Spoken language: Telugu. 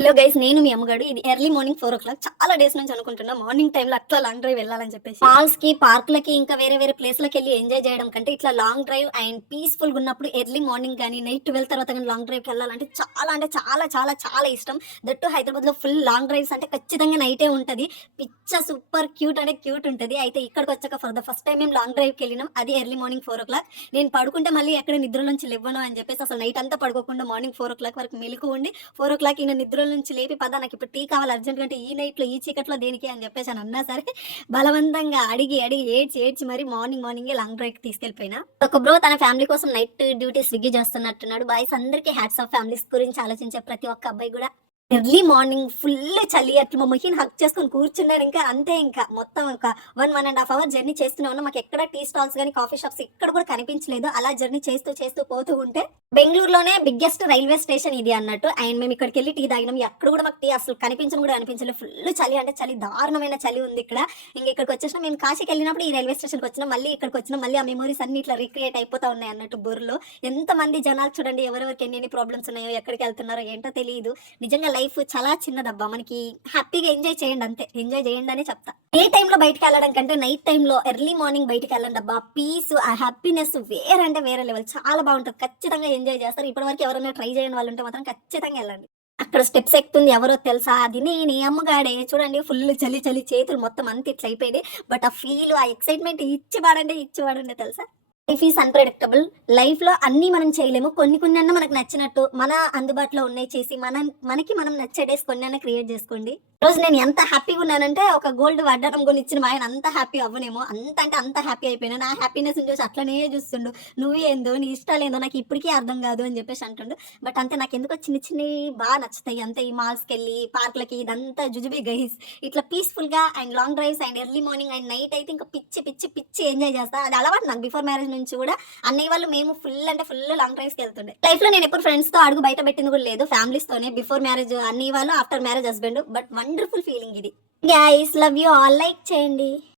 హలో గైస్, నేను మీ అమ్మగాడు. ఇది ఎర్లీ మార్నింగ్ 4:00 చాలా డేస్ నుంచి అనుకుంటున్నా మార్నింగ్ టైంలో అట్లా లాంగ్ డ్రైవ్ వెళ్ళాలని చెప్పేసి. మాల్స్ కి, పార్కులకి, ఇంకా వేరే వేరే ప్లేస్లకి వెళ్ళి ఎంజాయ్ చేయడం కంటే ఇట్లా లాంగ్ డ్రైవ్ అండ్ పీస్ఫుల్ గా ఉన్నప్పుడు ఎర్లీ మార్నింగ్ కానీ నైట్ 12 తర్వాత కానీ లాంగ్ డ్రైవ్కి వెళ్ళాలంటే చాలా అంటే చాలా చాలా చాలా ఇష్టం. దట్టు హైదరాబాద్ లో ఫుల్ లాంగ్ డ్రైవ్స్ అంటే ఖచ్చితంగా నైటే ఉంటది. పిచ్చ సూపర్ క్యూట్ అంటే క్యూట్ ఉంటది. అయితే ఇక్కడికి వచ్చాక ఫర్ ద ఫస్ట్ టైం మేము లాంగ్ డ్రైవ్కి వెళ్ళినాం. అది ఎర్లీ మార్నింగ్ 4:00. నేను పడుకుంటే మళ్ళీ ఎక్కడ నిద్రలోంచి లేవ్వను అని చెప్పేసి అసలు నైట్ అంతా పడుకోకుండా మార్నింగ్ 4:00 వరకు మెలుకు ఉండి 4:00 ఈయన నిద్ర నుంచి లేపి పద నాకు ఇప్పుడు టీ కావాలి అర్జెంట్ అంటే ఈ నైట్లో ఈ చీకట్లో దేనికి అని చెప్పేసి అని అన్నా సరే బలవంతంగా అడిగి అడిగి ఏడ్చి ఏడ్చి మరి మార్నింగే లాంగ్ డ్రైవ్కి తీసుకెళ్ళిపోయినా. ఒక బ్రో తన ఫ్యామిలీ కోసం నైట్ డ్యూటీ స్విగ్గీ చేస్తున్నట్టున్నాడు. బాయ్స్ అందరికీ హ్యాట్స్ ఆఫ్. ఫ్యామిలీస్ గురించి ఆలోచించే ప్రతి ఒక్క అబ్బాయి కూడా ఎర్లీ మార్నింగ్ ఫుల్ చలి అట్లా మా మహిని హక్ చేసుకొని కూర్చున్నాడు. ఇంకా అంతే, ఇంకా మొత్తం ఒక 1.5 అవర్ జర్నీ చేస్తూనే ఉన్నాం. మాకు ఎక్కడ టీ స్టాల్స్ కానీ కాఫీ షాప్స్ ఇక్కడ కూడా కనిపించలేదు. అలా జర్నీ చేస్తూ చేస్తూ పోతూ ఉంటే బెంగళూరులోనే బిగ్గెస్ట్ రైల్వే స్టేషన్ ఇది అన్నట్టు. అండ్ మేము ఇక్కడికి వెళ్ళి టీ తాగినాం. ఎక్కడ కూడా మాకు టీ అసలు కనిపించడం కూడా అనిపించలేదు. ఫుల్ చలి అంటే చలి, దారుణమైన చలి ఉంది ఇక్కడ. ఇంక ఇక్కడికి వచ్చేసిన మేము కాశీకి వెళ్ళినప్పుడు ఈ రైల్వే స్టేషన్కి వచ్చినాం. మళ్ళీ ఇక్కడికి వచ్చినాం. మళ్ళీ ఆ మెమోరీస్ అన్ని ఇట్లా రీక్రియేట్ అయిపోతా ఉన్నాయి అన్నట్టు బుర్రలో. ఎంతమంది జనాలు చూడండి, ఎవరెవరికి ఎన్ని ప్రాబ్లమ్స్ ఉన్నాయో, ఎక్కడికి వెళ్తున్నారో ఏంటో తెలియదు. నిజంగా లైఫ్ చాలా చిన్నదబ్బా. మనకి హ్యాపీగా ఎంజాయ్ చేయండి, అంతే. ఎంజాయ్ చేయండి అని చెప్తా. ఏ టైంలో బయటకు వెళ్ళడం కంటే నైట్ టైంలో ఎర్లీ మార్నింగ్ బయటకు వెళ్ళండి అబ్బా. పీస్, ఆ హ్యాపీనెస్ వేరే అంటే వేరే లెవెల్. చాలా బాగుంటుంది. ఖచ్చితంగా ఎంజాయ్ చేస్తారు. ఇప్పటివరకు ఎవరైనా ట్రై చేయని వాళ్ళు ఉంటే మాత్రం ఖచ్చితంగా వెళ్ళండి. అక్కడ స్టెప్స్ ఎక్కుతుంది ఎవరో తెలుసా? అది నేనే అమ్మగాడే. చూడండి ఫుల్ చలి చలి, చేతులు మొత్తం అంత ఇట్లా అయిపోయింది. బట్ ఆ ఫీల్, ఆ ఎక్సైట్మెంట్ ఇచ్చి వాడండి తెలుసా. Life is unpredictable. లైఫ్ లో అన్ని మనం చేయలేము. కొన్ని అన్న మనకు నచ్చినట్టు మన అందుబాటులో ఉన్నాయి చేసి మనకి మనం నచ్చే డేస్ కొన్ని అన్న క్రియేట్ చేసుకోండి. రోజు నేను ఎంత హ్యాపీగా ఉన్నానంటే ఒక గోల్డ్ వడ్డానం కొని ఇచ్చిన మా ఆయన అంత హ్యాపీ అవ్వనేమో. అంత అంటే అంత హ్యాపీ అయిపోయినా. నా హ్యాపీనెస్ చూసి అట్లనే చూస్తుండు. నువ్వు ఏందో, నీ ఇష్టాలు ఏందో నాకు ఇప్పటికీ అర్థం కాదు అని చెప్పేసి అంటుండు. బట్ అంతే, నాకు ఎందుకో చిన్న చిన్నవి బాగా నచ్చుతాయి. అంతే ఈ మాల్స్కి వెళ్ళి పార్క్లకి ఇదంతా జుజుబి గైస్. ఇట్లా పీస్ఫుల్ గా and long drives and early morning and night అయితే ఇంకా పిచ్చి పిచ్చి పిచ్చి ఎంజాయ్ చేస్తా. అది అలవాటు నాకు. బిఫోర్ మ్యారేజ్ నుంచి కూడా అన్నయ్య వాళ్ళు మేము ఫుల్ అంటే ఫుల్ లాంగ్ డ్రైవ్స్కి వెళ్తుండే. లైఫ్ లో నేను ఎప్పుడు ఫ్రెండ్స్ తో అడుగు బయట పెట్టింది కూడా లేదు. ఫ్యామిలీస్ తోనే. బిఫోర్ మ్యారేజ్ అన్నయ్య వాళ్ళు, after marriage husband. But wonderful feeling ఇది. Guys, love you all. Like చేయండి.